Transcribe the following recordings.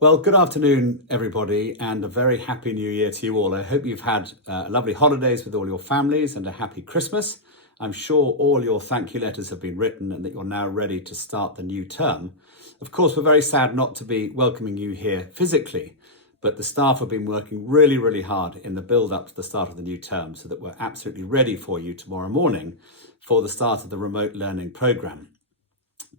Well, good afternoon, everybody, and a very happy new year to you all. I hope you've had lovely holidays with all your families and a happy Christmas. I'm sure all your thank you letters have been written and that you're now ready to start the new term. Of course, we're very sad not to be welcoming you here physically, but the staff have been working really, really hard in the build up to the start of the new term so that we're absolutely ready for you tomorrow morning for the start of the remote learning programme.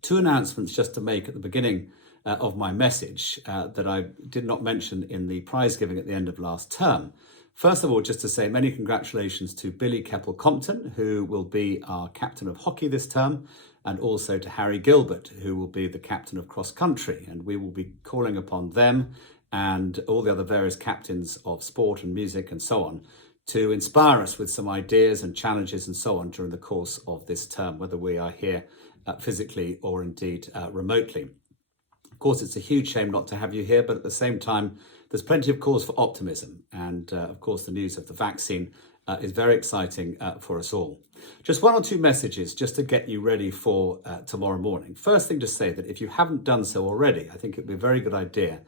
Two announcements just to make at the beginning of my message that I did not mention in the prize giving at the end of last term. First of all, just to say many congratulations to Billy Keppel-Compton, who will be our captain of hockey this term, and also to Harry Gilbert, who will be the captain of cross country. And we will be calling upon them and all the other various captains of sport and music and so on to inspire us with some ideas and challenges and so on during the course of this term, whether we are here physically or indeed remotely. Of course, it's a huge shame not to have you here, but at the same time, there's plenty of cause for optimism. And of course, the news of the vaccine is very exciting for us all. Just one or two messages just to get you ready for tomorrow morning. First thing to say that if you haven't done so already, I think it'd be a very good idea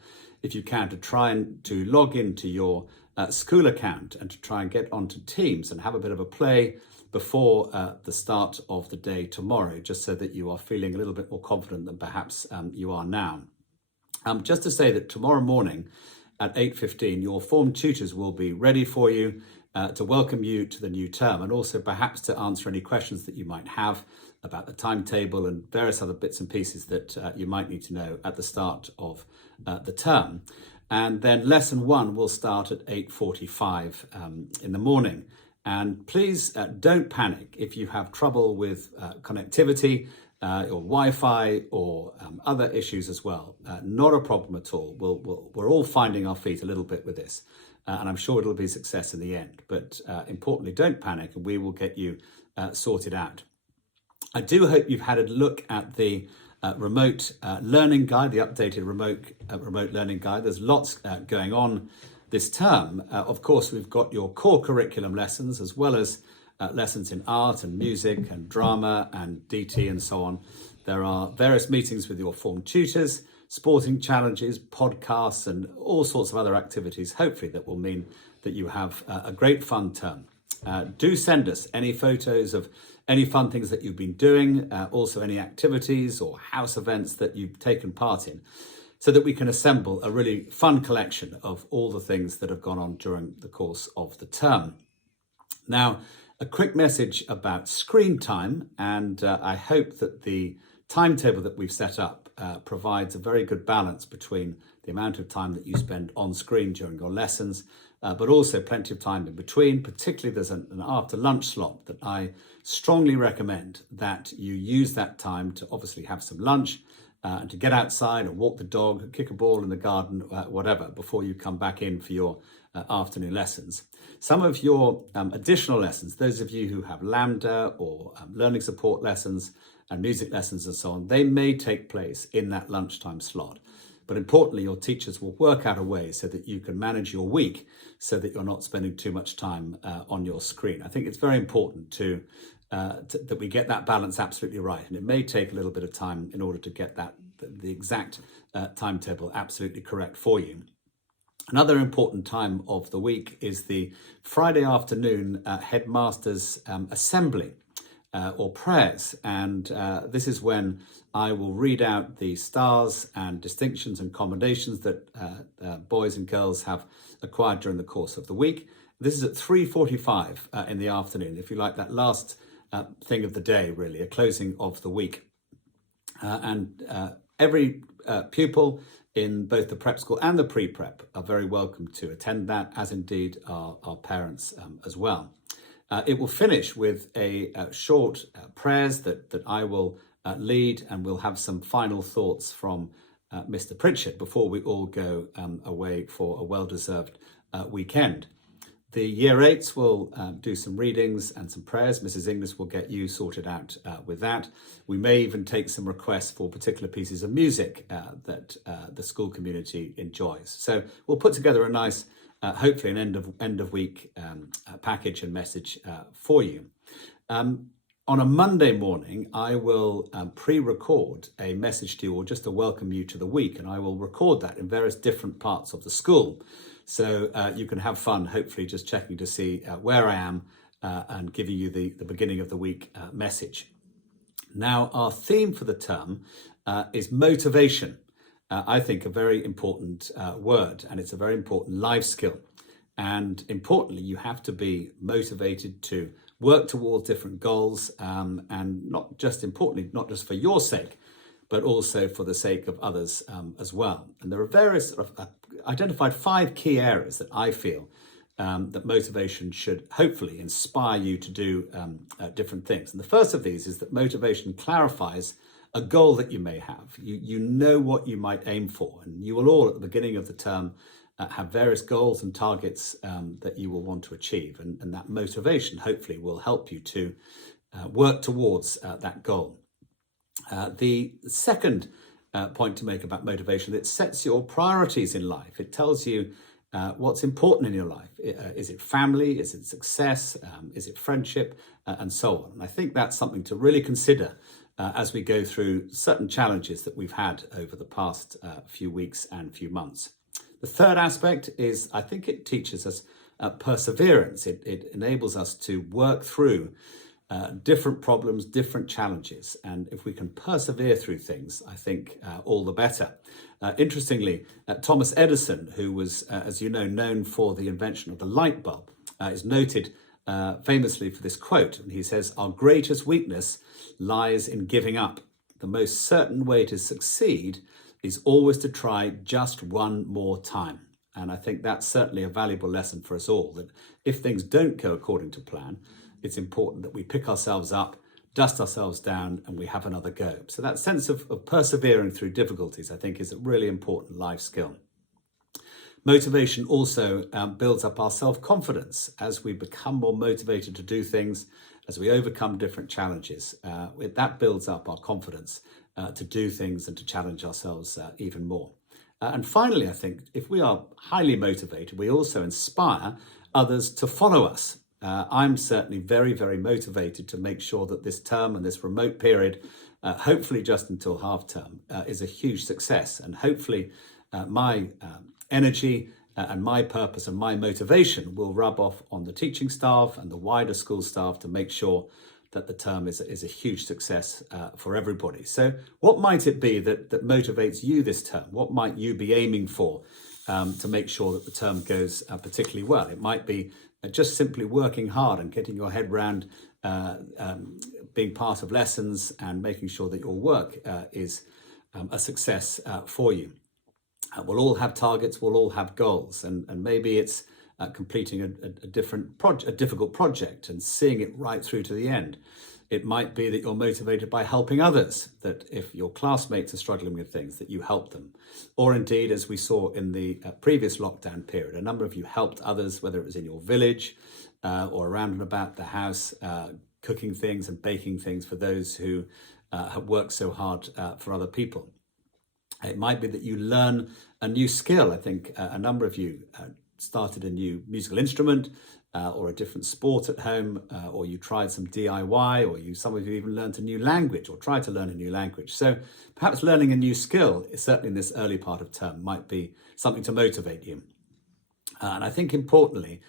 if you can to try and to log into your school account and to try and get onto Teams and have a bit of a play before the start of the day tomorrow, just so that you are feeling a little bit more confident than perhaps you are now. Just to say that tomorrow morning at 8:15, your form tutors will be ready for you to welcome you to the new term and also perhaps to answer any questions that you might have about the timetable and various other bits and pieces that you might need to know at the start of the term. And then lesson 1 will start at 8:45 in the morning. And please don't panic if you have trouble with connectivity or Wi-Fi or other issues as well. Not a problem at all. We're all finding our feet a little bit with this. And I'm sure it'll be a success in the end. But importantly, don't panic and we will get you sorted out. I do hope you've had a look at the remote learning guide, the updated remote learning guide. There's lots going on this term. Of course, we've got your core curriculum lessons as well as lessons in art and music and drama and DT and so on. There are various meetings with your form tutors, sporting challenges, podcasts and all sorts of other activities, hopefully that will mean that you have a great fun term. Do send us any photos of any fun things that you've been doing, also any activities or house events that you've taken part in, so that we can assemble a really fun collection of all the things that have gone on during the course of the term. Now, a quick message about screen time, and I hope that the timetable that we've set up provides a very good balance between the amount of time that you spend on screen during your lessons, but also plenty of time in between. Particularly there's an after lunch slot that I strongly recommend that you use that time to obviously have some lunch, and to get outside or walk the dog, kick a ball in the garden, whatever, before you come back in for your afternoon lessons. Some of your additional lessons, those of you who have Lambda or learning support lessons and music lessons and so on, they may take place in that lunchtime slot. But importantly, your teachers will work out a way so that you can manage your week so that you're not spending too much time on your screen. I think it's very important that we get that balance absolutely right. And it may take a little bit of time in order to get the exact timetable absolutely correct for you. Another important time of the week is the Friday afternoon headmaster's assembly or prayers. And this is when I will read out the stars and distinctions and commendations that boys and girls have acquired during the course of the week. This is at 3:45 in the afternoon, if you like, that last thing of the day, really, a closing of the week. And every pupil in both the prep school and the pre-prep are very welcome to attend that, as indeed are our parents as well. It will finish with a short prayers that I will lead, and we'll have some final thoughts from Mr. Pritchard before we all go away for a well-deserved weekend. The Year 8s will do some readings and some prayers. Mrs. Inglis will get you sorted out with that. We may even take some requests for particular pieces of music that the school community enjoys. So we'll put together a nice, hopefully an end of week package and message for you. On a Monday morning, I will pre-record a message to you or just to welcome you to the week, and I will record that in various different parts of the school. So you can have fun, hopefully just checking to see where I am and giving you the beginning of the week message. Now, our theme for the term is motivation. I think a very important word, and it's a very important life skill. And importantly, you have to be motivated to work towards different goals, and not just for your sake, but also for the sake of others as well. And there are various identified 5 key areas that I feel that motivation should hopefully inspire you to do different things. And the first of these is that motivation clarifies a goal that you may have. You know what you might aim for, and you will all at the beginning of the term have various goals and targets that you will want to achieve, and that motivation hopefully will help you to work towards that goal. The second point to make about motivation, it sets your priorities in life. It tells you what's important in your life. Is it family? Is it success? Is it friendship? And so on. And I think that's something to really consider as we go through certain challenges that we've had over the past few weeks and few months. The third aspect is, I think it teaches us perseverance. It enables us to work through different problems, different challenges. And if we can persevere through things, I think all the better. Interestingly, Thomas Edison, who was, as you know, known for the invention of the light bulb, is noted famously for this quote. And he says, "Our greatest weakness lies in giving up. The most certain way to succeed is always to try just one more time." And I think that's certainly a valuable lesson for us all, that if things don't go according to plan, it's important that we pick ourselves up, dust ourselves down, and we have another go. So that sense of persevering through difficulties, I think, is a really important life skill. Motivation also builds up our self-confidence as we become more motivated to do things, as we overcome different challenges. That builds up our confidence to do things and to challenge ourselves even more. And finally, I think if we are highly motivated, we also inspire others to follow us. I'm certainly very, very motivated to make sure that this term and this remote period, hopefully just until half term, is a huge success. And hopefully my energy and my purpose and my motivation will rub off on the teaching staff and the wider school staff to make sure that the term is a huge success for everybody. So what might it be that motivates you this term? What might you be aiming for to make sure that the term goes particularly well? It might be just simply working hard and getting your head round being part of lessons and making sure that your work is a success for you. We'll all have targets, we'll all have goals, and maybe it's completing a difficult project and seeing it right through to the end. It might be that you're motivated by helping others, that if your classmates are struggling with things, that you help them. Or indeed, as we saw in the previous lockdown period, a number of you helped others, whether it was in your village or around and about the house, cooking things and baking things for those who have worked so hard for other people. It might be that you learn a new skill. I think a number of you started a new musical instrument or a different sport at home, or you tried some DIY, or some of you even learned a new language or tried to learn a new language. So perhaps learning a new skill, certainly in this early part of term, might be something to motivate you. And I think importantly,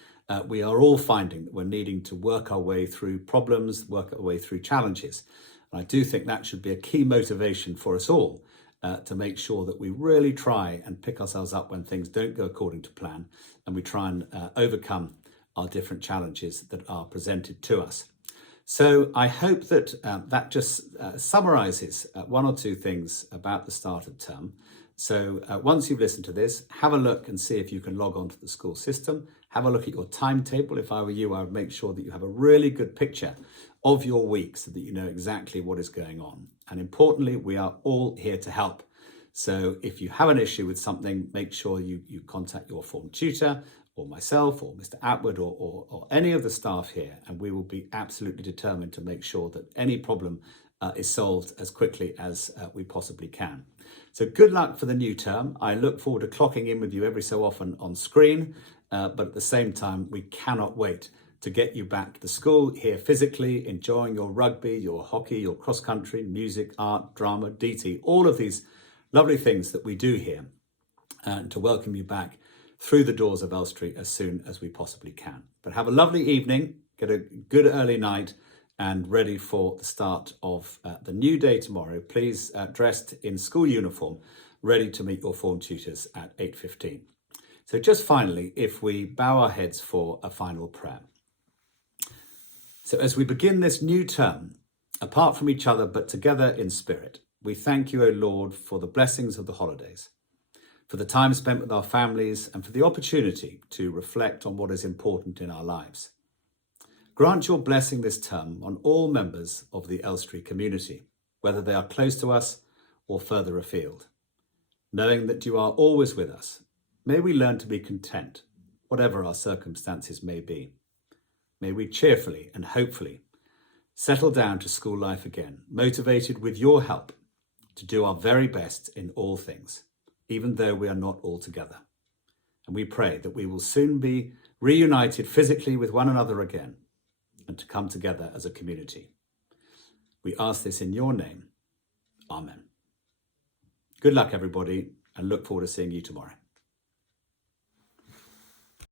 we are all finding that we're needing to work our way through problems, work our way through challenges. And I do think that should be a key motivation for us all. To make sure that we really try and pick ourselves up when things don't go according to plan, and we try and overcome our different challenges that are presented to us. So I hope that that just summarises one or two things about the start of term. So once you've listened to this, have a look and see if you can log on to the school system. Have a look at your timetable. If I were you, I would make sure that you have a really good picture of your week so that you know exactly what is going on. And importantly, we are all here to help. So if you have an issue with something, make sure you contact your form tutor or myself or Mr. Atwood or any of the staff here, and we will be absolutely determined to make sure that any problem is solved as quickly as we possibly can. So good luck for the new term. I look forward to clocking in with you every so often on screen, but at the same time, we cannot wait to get you back to school here physically, enjoying your rugby, your hockey, your cross country, music, art, drama, DT, all of these lovely things that we do here, and to welcome you back through the doors of Elstree as soon as we possibly can. But have a lovely evening, get a good early night, and ready for the start of the new day tomorrow. Please dressed in school uniform, ready to meet your form tutors at 8:15. So just finally, if we bow our heads for a final prayer. So as we begin this new term, apart from each other but together in spirit, we thank you, O Lord, for the blessings of the holidays, for the time spent with our families, and for the opportunity to reflect on what is important in our lives. Grant your blessing this term on all members of the Elstree community, whether they are close to us or further afield. Knowing that you are always with us, may we learn to be content, whatever our circumstances may be. May we cheerfully and hopefully settle down to school life again, motivated with your help to do our very best in all things, even though we are not all together. And we pray that we will soon be reunited physically with one another again, and to come together as a community. We ask this in your name. Amen. Good luck, everybody, and look forward to seeing you tomorrow.